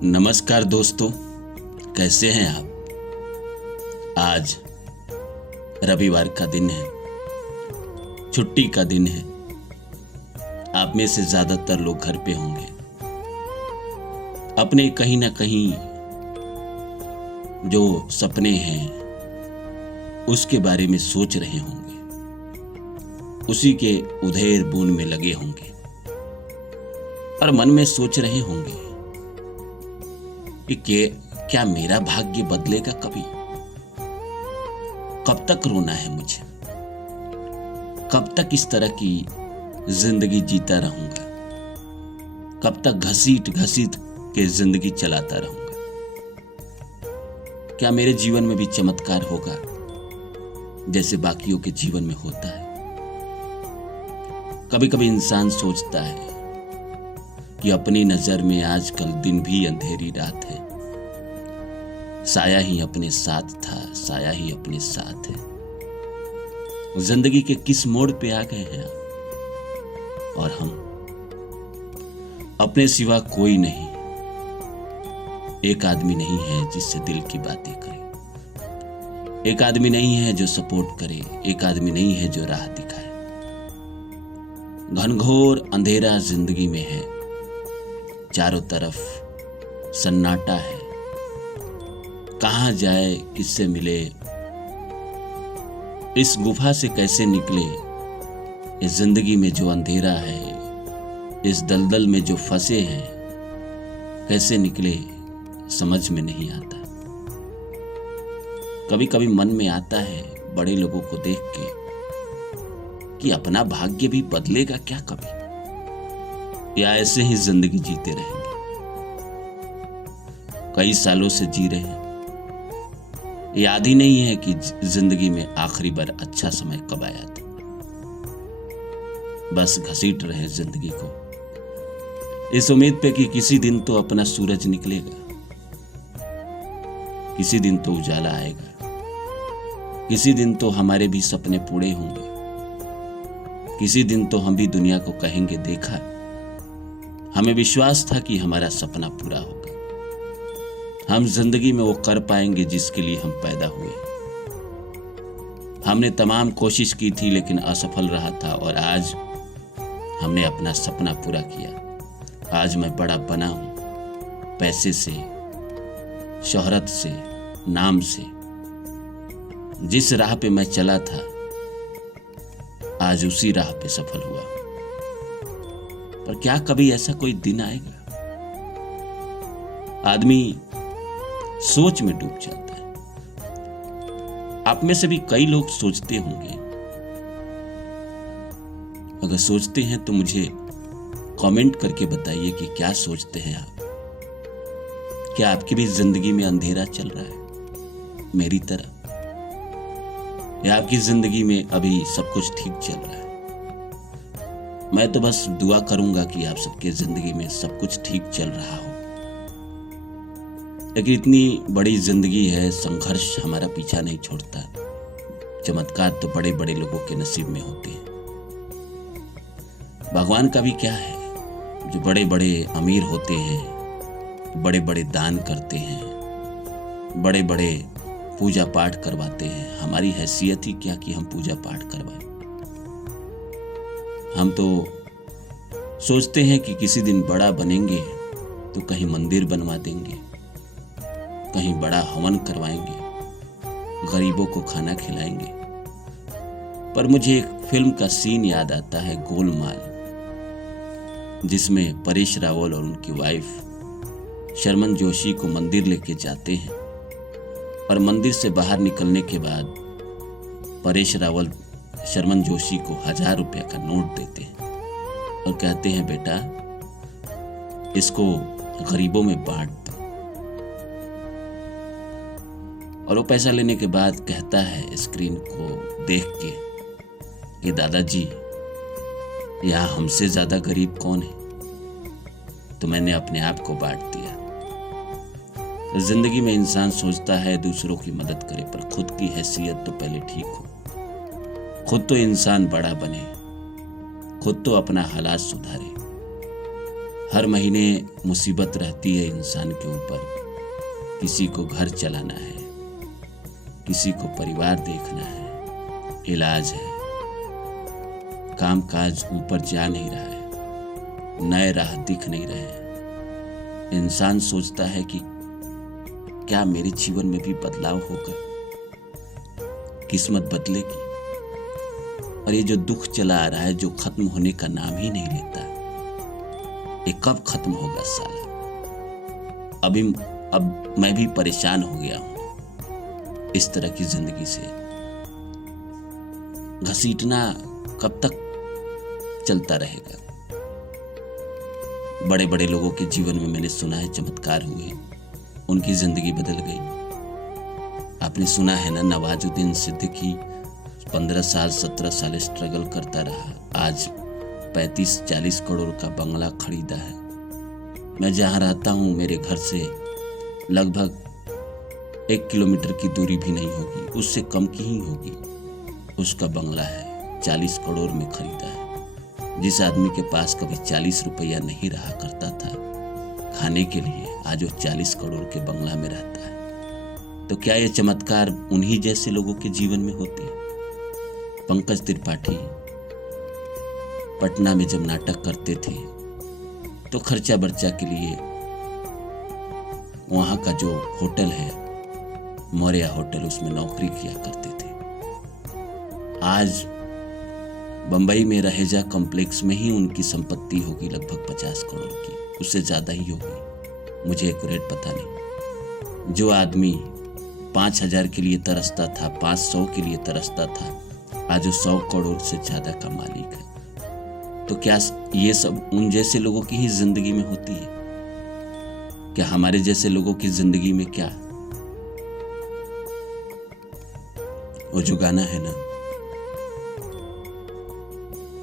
नमस्कार दोस्तों, कैसे हैं आप। आज रविवार का दिन है, छुट्टी का दिन है। आप में से ज्यादातर लोग घर पे होंगे, अपने कहीं ना कहीं जो सपने हैं उसके बारे में सोच रहे होंगे, उसी के उधेड़ बुन में लगे होंगे और मन में सोच रहे होंगे कि क्या मेरा भाग्य बदलेगा कभी। कब तक रोना है मुझे, कब तक इस तरह की जिंदगी जीता रहूंगा, कब तक घसीट घसीट के जिंदगी चलाता रहूंगा। क्या मेरे जीवन में भी चमत्कार होगा जैसे बाकियों के जीवन में होता है। कभी कभी इंसान सोचता है कि अपनी नजर में आजकल दिन भी अंधेरी रात है, साया ही अपने साथ था, साया ही अपने साथ है। जिंदगी के किस मोड़ पे आ गए हैं और हम अपने सिवा कोई नहीं, एक आदमी नहीं है जिससे दिल की बातें करे, एक आदमी नहीं है जो सपोर्ट करे, एक आदमी नहीं है जो राह दिखाए। घनघोर अंधेरा जिंदगी में है, चारों तरफ सन्नाटा है। कहां जाए, किससे मिले, इस गुफा से कैसे निकले। इस जिंदगी में जो अंधेरा है, इस दलदल में जो फंसे हैं, कैसे निकले समझ में नहीं आता। कभी कभी मन में आता है बड़े लोगों को देख के कि अपना भाग्य भी बदलेगा क्या कभी, या ऐसे ही जिंदगी जीते रहेंगे। कई सालों से जी रहे हैं, याद ही नहीं है कि जिंदगी में आखिरी बार अच्छा समय कब आया था। बस घसीट रहे जिंदगी को इस उम्मीद पे कि किसी दिन तो अपना सूरज निकलेगा, किसी दिन तो उजाला आएगा, किसी दिन तो हमारे भी सपने पूरे होंगे, किसी दिन तो हम भी दुनिया को कहेंगे देखा, हमें विश्वास था कि हमारा सपना पूरा होगा। हम जिंदगी में वो कर पाएंगे जिसके लिए हम पैदा हुए। हमने तमाम कोशिश की थी लेकिन असफल रहा था, और आज हमने अपना सपना पूरा किया। आज मैं बड़ा बना हूं, पैसे से, शोहरत से, नाम से। जिस राह पे मैं चला था आज उसी राह पे सफल हुआ। पर क्या कभी ऐसा कोई दिन आएगा? आदमी सोच में डूब जाता है। आप में से भी कई लोग सोचते होंगे। अगर सोचते हैं तो मुझे कमेंट करके बताइए कि क्या सोचते हैं आप। क्या आपकी भी जिंदगी में अंधेरा चल रहा है मेरी तरह, या आपकी जिंदगी में अभी सब कुछ ठीक चल रहा है? मैं तो बस दुआ करूंगा कि आप सबके जिंदगी में सब कुछ ठीक चल रहा हो। लेकिन इतनी बड़ी जिंदगी है, संघर्ष हमारा पीछा नहीं छोड़ता। चमत्कार तो बड़े बड़े लोगों के नसीब में होते हैं। भगवान का भी क्या है, जो बड़े बड़े अमीर होते हैं, बड़े बड़े दान करते हैं, बड़े बड़े पूजा पाठ करवाते हैं। हमारी हैसियत ही क्या कि हम पूजा पाठ करवाएं। हम तो सोचते हैं कि किसी दिन बड़ा बनेंगे तो कहीं मंदिर बनवा देंगे, कहीं बड़ा हवन करवाएंगे, गरीबों को खाना खिलाएंगे। पर मुझे एक फिल्म का सीन याद आता है, गोलमाल, जिसमें परेश रावल और उनकी वाइफ शर्मन जोशी को मंदिर लेके जाते हैं, और मंदिर से बाहर निकलने के बाद परेश रावल शर्मन जोशी को 1000 रुपया का नोट देते हैं और कहते हैं बेटा इसको गरीबों में बांट दो। और वो पैसा लेने के बाद कहता है स्क्रीन को देख के कि दादाजी यहाँ हमसे ज्यादा गरीब कौन है, तो मैंने अपने आप को बांट दिया। तो जिंदगी में इंसान सोचता है दूसरों की मदद करे, पर खुद की हैसियत तो पहले ठीक हो। खुद तो इंसान बड़ा बने, खुद तो अपना हालात सुधारे। हर महीने मुसीबत रहती है इंसान के ऊपर। किसी को घर चलाना है, किसी को परिवार देखना है, इलाज है, काम काज ऊपर जा नहीं रहा है, नए राह दिख नहीं रहे हैं। इंसान सोचता है कि क्या मेरे जीवन में भी बदलाव होगा, किस्मत बदलेगी। और ये जो दुख चला आ रहा है, जो खत्म होने का नाम ही नहीं लेता, ये कब खत्म होगा साला। अब मैं भी परेशान हो गया हूं इस तरह की जिंदगी से। घसीटना कब तक चलता रहेगा। बड़े बड़े लोगों के जीवन में मैंने सुना है चमत्कार हुए, उनकी जिंदगी बदल गई। आपने सुना है ना, नवाजुद्दीन सिद्दीकी 15 साल 17 साल स्ट्रगल करता रहा, आज 35-40 करोड़ का बंगला खरीदा है। मैं जहाँ रहता हूँ मेरे घर से लगभग 1 किलोमीटर की दूरी भी नहीं होगी, उससे कम की ही होगी। उसका बंगला है, 40 करोड़ में खरीदा है। जिस आदमी के पास कभी 40 रुपया नहीं रहा करता था खाने के लिए, आज वो 40 करोड़ के बंगला में रहता है। तो क्या ये चमत्कार उन्हीं जैसे लोगों के जीवन में होते हैं? पंकज त्रिपाठी पटना में जब नाटक करते थे तो खर्चा बर्चा के लिए वहां का जो होटल है मौर्य होटल, उसमें नौकरी किया करते थे। आज बंबई में रहेजा कॉम्प्लेक्स में ही उनकी संपत्ति होगी लगभग 50 करोड़ की, उससे ज्यादा ही होगी, मुझे एक्यूरेट पता नहीं। जो आदमी 5,000 के लिए तरसता था, 500 के लिए तरसता था, आज वो 100 करोड़ से ज्यादा का मालिक है। तो क्या ये सब उन जैसे लोगों की ही जिंदगी में होती है? क्या हमारे जैसे लोगों की जिंदगी में क्या? वो जो गाना है ना,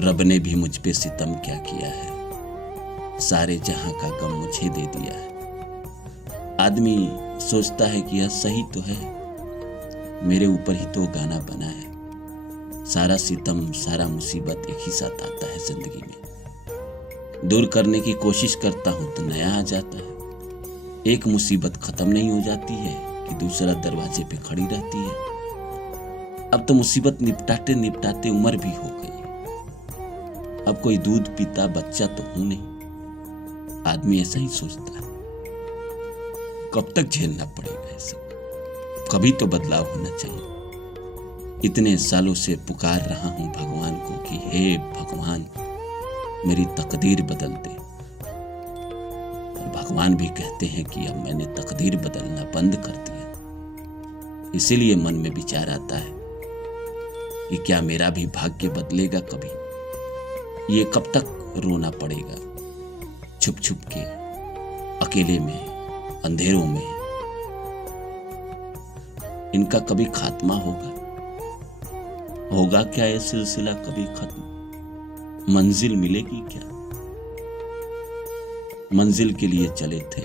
रब ने भी मुझ पे सितम क्या किया है, सारे जहां का गम मुझे दे दिया है। आदमी सोचता है कि यह सही तो है, मेरे ऊपर ही तो गाना बना है। सारा सितम, सारा मुसीबत एक ही साथ आता है जिंदगी में। दूर करने की कोशिश करता हूं तो नया आ जाता है। एक मुसीबत खत्म नहीं हो जाती है कि दूसरा दरवाजे पे खड़ी रहती है। अब तो मुसीबत निपटाते निपटाते उम्र भी हो गई। अब कोई दूध पीता बच्चा तो हूं नहीं। आदमी ऐसा ही सोचता है। कब तक झेलना पड़ेगा ये सब? कभी तो बदलाव होना चाहिए। इतने सालों से पुकार रहा हूं भगवान को कि हे भगवान, मेरी तकदीर बदल दे। और भगवान भी कहते हैं कि अब मैंने तकदीर बदलना बंद कर दिया। इसीलिए मन में विचार आता है कि क्या मेरा भी भाग्य बदलेगा कभी? ये कब तक रोना पड़ेगा छुप छुप के, अकेले में, अंधेरों में? इनका कभी खात्मा होगा क्या ये सिलसिला कभी खत्म? मंजिल मिलेगी क्या? मंजिल के लिए चले थे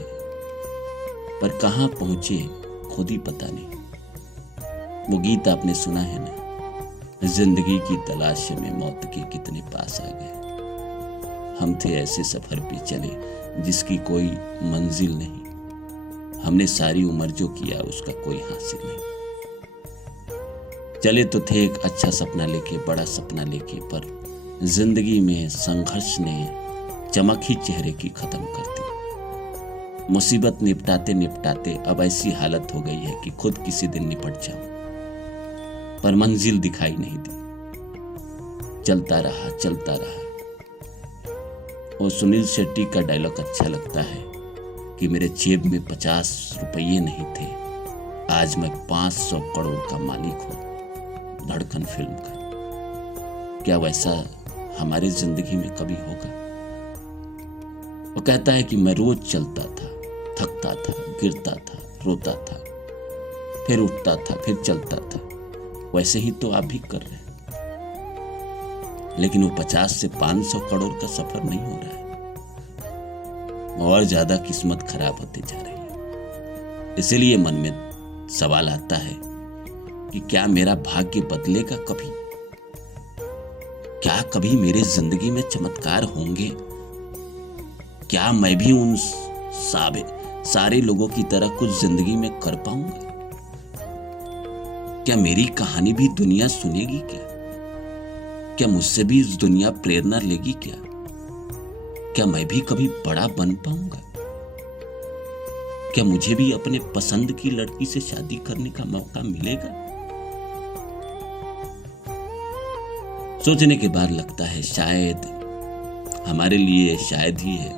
पर कहां पहुंचे खुद ही पता नहीं। वो गीत आपने सुना है ना, जिंदगी की तलाश में मौत के कितने पास आ गए। हम थे ऐसे सफर पे चले जिसकी कोई मंजिल नहीं। हमने सारी उम्र जो किया उसका कोई हासिल नहीं। चले तो थे एक अच्छा सपना लेके, बड़ा सपना लेके, पर जिंदगी में संघर्ष ने चमक ही चेहरे की खत्म कर दी। मुसीबत निपटाते निपटाते अब ऐसी हालत हो गई है कि खुद किसी दिन निपट जाऊं, पर मंजिल दिखाई नहीं दी। चलता रहा। और सुनील शेट्टी का डायलॉग अच्छा लगता है कि मेरे जेब में 50 रुपये नहीं थे, आज मैं 500 करोड़ का मालिक हूं। धड़कन फिल्म का। क्या वैसा हमारी जिंदगी में कभी होगा? वो कहता है कि मैं रोज चलता था, थकता था, गिरता था, रोता था, फिर उठता था, फिर चलता था। वैसे ही तो आप भी कर रहे हैं। लेकिन वो 50 से 500 करोड़ का सफर नहीं हो रहा है, और ज्यादा किस्मत खराब होती जा रही है। इसीलिए मन में सवाल आता है कि क्या मेरा भाग्य बदलेगा कभी? क्या कभी मेरे जिंदगी में चमत्कार होंगे? क्या मैं भी उन सारे लोगों की तरह कुछ जिंदगी में कर पाऊंगा? क्या मेरी कहानी भी दुनिया सुनेगी? क्या मुझसे भी इस दुनिया प्रेरणा लेगी? क्या मैं भी कभी बड़ा बन पाऊंगा? क्या मुझे भी अपने पसंद की लड़की से शादी करने का मौका मिलेगा? सोचने के बाद लगता है शायद हमारे लिए शायद ही है,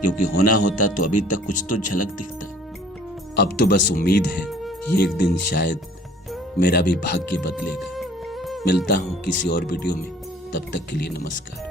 क्योंकि होना होता तो अभी तक कुछ तो झलक दिखता। अब तो बस उम्मीद है कि एक दिन शायद मेरा भी भाग्य बदलेगा। मिलता हूं किसी और वीडियो में, तब तक के लिए नमस्कार।